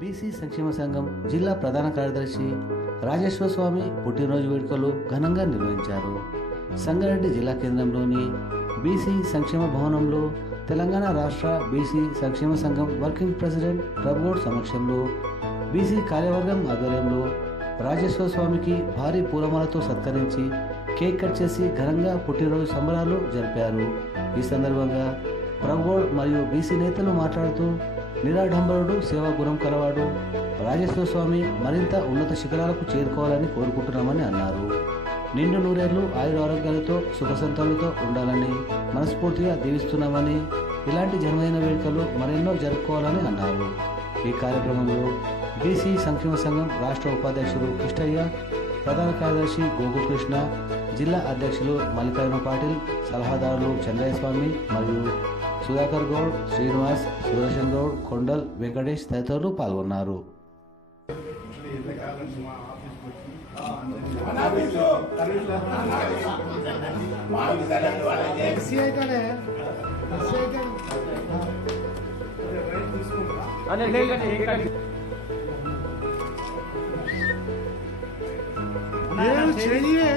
BC సంక్షేమ సంఘం జిల్లా ప్రధాన కార్యదర్శి రాజేశ్వర స్వామి పుట్టినరోజు వేడుకలు ఘనంగా నిర్వహించారు. సంగారెడ్డి జిల్లా కేంద్రంలోని బీసీ సంక్షేమ భవనంలో తెలంగాణ రాష్ట్ర బీసీ సంక్షేమ సంఘం వర్కింగ్ ప్రెసిడెంట్ ప్రభోడ్ సమక్షంలో బీసీ కార్యవర్గం ఆధ్వర్యంలో రాజేశ్వర స్వామికి భారీ పూలమాలతో సత్కరించి కేక్ కట్ చేసి ఘనంగా పుట్టినరోజు సంబరాలు జరిపారు. ఈ సందర్భంగా ప్రభోడ్ మరియు బీసీ నేతలు మాట్లాడుతూ నిరాడంబరుడు సేవాగుణం కలవాడు. రాజేశ్వర స్వామి మరింత ఉన్నత శిఖరాలకు చేరుకోవాలని కోరుకుంటున్నామని అన్నారు. నిండు నూరేళ్ళు ఆయుర ఆరోగ్యాలతో సుఖ సంతాలతో ఉండాలని మనస్ఫూర్తిగా దీవిస్తున్నామని ఇలాంటి జన్మదిన వేడుకలు మరెన్నో జరుపుకోవాలని అన్నారు. ఈ కార్యక్రమంలో బీసీ సంక్షేమ సంఘం రాష్ట్ర ఉపాధ్యక్షుడు కృష్ణయ్య ప్రధాన కార్యదర్శి గోకుకృష్ణ జిల్లా అధ్యక్షులు మల్లికార్జున పాటిల్ సలహాదారులు చంద్రయ్య స్వామి మరియు సుధాకర్ గౌడ్ శ్రీనివాస్ సుదర్శన్ గౌడ్ కొండల్ వెంకటేష్ తదితరులు పాల్గొన్నారు ఎస్సీఐ కాడే ఎస్సీఐ కాడే నేను చెయ్యి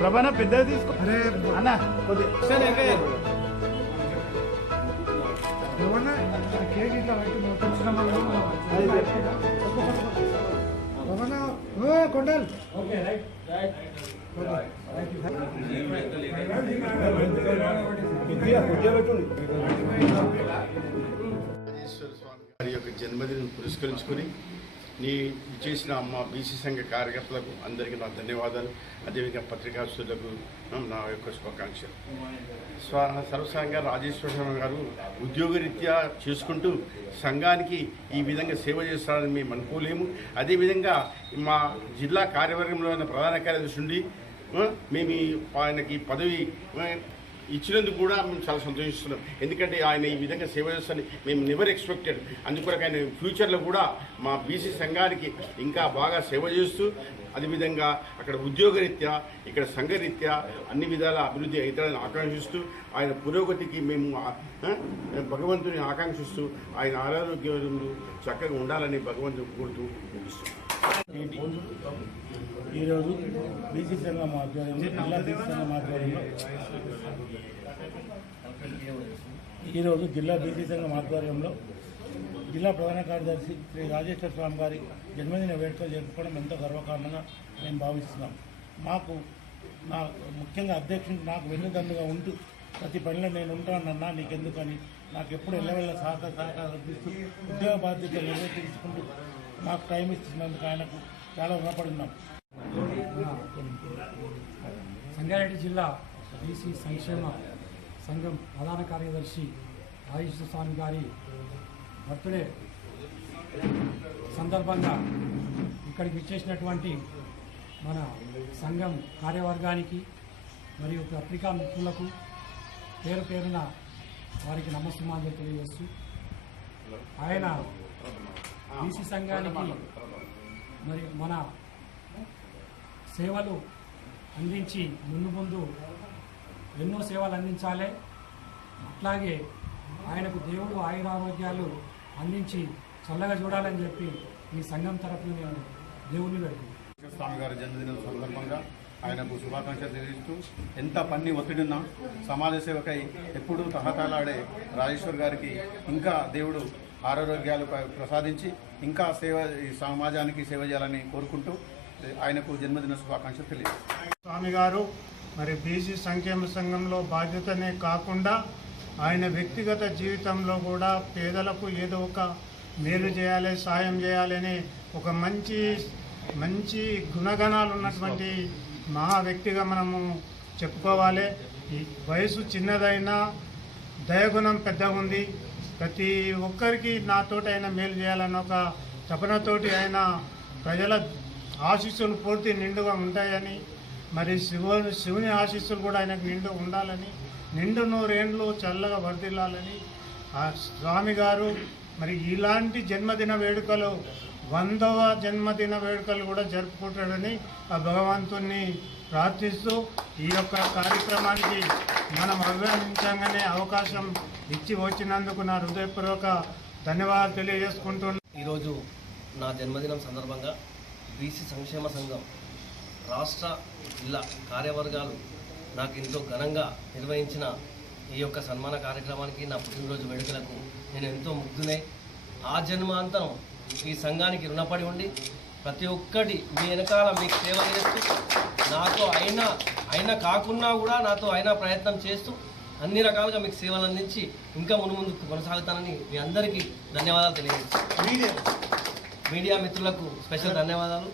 ప్రభాన పెద్దది తీసుకో. అరే అన్న ఆ కేక్ ఇట్లా పెట్టి కొండల్. స్వామి గారి యొక్క జన్మదినం పురస్కరించుకొని నీ చేసిన అమ్మ బీసీ సంఘ కార్యకర్తలకు అందరికీ నా ధన్యవాదాలు. అదేవిధంగా పత్రికాస్తులకు నా యొక్క శుభాకాంక్షలు. స్వ సర్వసాంగా రాజేశ్వర స్వామి గారు ఉద్యోగరీత్యా చేసుకుంటూ సంఘానికి ఈ విధంగా సేవ చేస్తారని మేము అనుకోలేము. అదేవిధంగా మా జిల్లా కార్యవర్గంలో ఉన్న ప్రధాన కార్యదర్శి ఉండి మేము ఈ ఆయనకి పదవి ఇచ్చినందుకు కూడా మేము చాలా సంతోషిస్తున్నాం. ఎందుకంటే ఆయన ఈ విధంగా సేవ చేస్తారని మేము నెవర్ ఎక్స్పెక్టెడ్ అందుకొరకు ఆయన ఫ్యూచర్లో కూడా మా బీసీ సంఘానికి ఇంకా బాగా సేవ చేస్తూ అదేవిధంగా అక్కడ ఉద్యోగరీత్యా ఇక్కడ సంఘరీత్యా అన్ని విధాల అభివృద్ధి అవుతాడని ఆకాంక్షిస్తూ ఆయన పురోగతికి మేము భగవంతుని ఆకాంక్షిస్తూ ఆయన ఆరోగ్యంలో చక్కగా ఉండాలని భగవంతుని కోరుతూ ముగిస్తున్నాం. ఈరోజు బీసీ సంఘం ఆధ్వర్యంలో జిల్లా బీసీ సంఘం ఆధ్వర్యంలో ఈరోజు జిల్లా బీసీ సంఘం ఆధ్వర్యంలో జిల్లా ప్రధాన కార్యదర్శి శ్రీ రాజేశ్వర స్వామి గారి జన్మదిన వేడుకలు జరుపుకోవడం ఎంతో గర్వకారణంగా మేము భావిస్తున్నాం. మాకు నా ముఖ్యంగా అధ్యక్షుడు నాకు వెన్నుదన్నుగా ఉంటూ ప్రతి పనిలో నేను ఉంటానన్నా నీకెందుకని నాకు ఎప్పుడు ఎల్లవెళ్ళ సహకార సహకారం అందిస్తూ ఉద్యోగ బాధ్యతలు నిర్వర్తించుకుంటూ మాకు టైం ఇస్తున్నందుకు ఆయనకు చాలా రుణపడి ఉన్నాం సంగారెడ్డి జిల్లా బీసీ సంక్షేమ సంఘం ప్రధాన కార్యదర్శి ఆయుష్ స్వామి గారి బర్త్డే సందర్భంగా ఇక్కడికి విచ్చేసినటువంటి మన సంఘం కార్యవర్గానికి మరియు పత్రికా మిత్రులకు పేరు పేరున వారికి నమస్సుమాంజలు తెలియజేస్తూ ఆయన బీసీ సంఘానికి మరి మన సేవలు అందించి ముందు ముందు ఎన్నో సేవలు అందించాలి. అట్లాగే ఆయనకు దేవుడు ఆయురారోగ్యాలు అందించి చల్లగా చూడాలని చెప్పి ఈ సంఘం తరఫున నేను దేవుని పెడుతున్నాను. స్వామి గారి జన్మదినం సందర్భంగా ఆయనకు శుభాకాంక్షలు తెలియజేస్తూ ఎంత పన్ని ఒత్తిడిన్నా సమాజ సేవకై ఎప్పుడూ తహతాలాడే రాజేశ్వర్ గారికి ఇంకా దేవుడు ఆరోగ్యాలు ప్ర- ప్రసాదించి ఇంకా సేవ ఈ సమాజానికి సేవ చేయాలని కోరుకుంటూ ఆయనకు జన్మదిన శుభాకాంక్షలు తెలియజేస్తాను స్వామి గారు మరి బీసీ సంక్షేమ సంఘంలో బాధ్యతనే కాకుండా ఆయన వ్యక్తిగత జీవితంలో కూడా పేదలకు ఏదో ఒక మేలు చేయాలి సాయం చేయాలని ఒక మంచి మంచి గుణగణాలు ఉన్నటువంటి మహా వ్యక్తిగా మనము చెప్పుకోవాలి. ఈ వయసు చిన్నదైనా దయగుణం పెద్దగా ఉంది ప్రతి ఒక్కరికి నాతోటి ఆయన మేలు చేయాలన్న ఒక తపనతోటి ఆయన ప్రజల ఆశీస్సులు పూర్తి నిండుగా ఉంటాయని మరి శివుని శివుని ఆశీస్సులు కూడా ఆయనకు నిండు ఉండాలని నిండు నూరేండ్లు చల్లగా వర్ధిల్లాలని ఆ స్వామి గారు మరి ఇలాంటి జన్మదిన వేడుకలు వందవ జన్మదిన వేడుకలు కూడా జరుపుకుంటాడని ఆ భగవంతుణ్ణి ప్రార్థిస్తూ ఈ యొక్క కార్యక్రమానికి మనం అభినందించగానే అవకాశం ఇచ్చి వచ్చినందుకు నా హృదయపూర్వక ధన్యవాదాలు తెలియజేసుకుంటున్నాను ఈరోజు నా జన్మదినం సందర్భంగా బీసీ సంక్షేమ సంఘం రాష్ట్ర జిల్లా కార్యవర్గాలు నాకు ఎంతో ఘనంగా నిర్వహించిన ఈ యొక్క సన్మాన కార్యక్రమానికి నా పుట్టినరోజు వేడుకలకు నేను ఎంతో ముగ్ధునే. ఆ జన్మాంతరం ఈ సంఘానికి రుణపడి ఉండి ప్రతి ఒక్కటి మీ వెనకాల మీకు సేవ చేస్తూ నాతో అయినా అయినా కాకున్నా కూడా నాతో అయినా ప్రయత్నం చేస్తూ అన్ని రకాలుగా మీకు సేవలు అందించి ఇంకా మునుముందుకు కొనసాగుతానని మీ అందరికీ ధన్యవాదాలు తెలియజేస్తాను మీడియా మిత్రులకు స్పెషల్ ధన్యవాదాలు.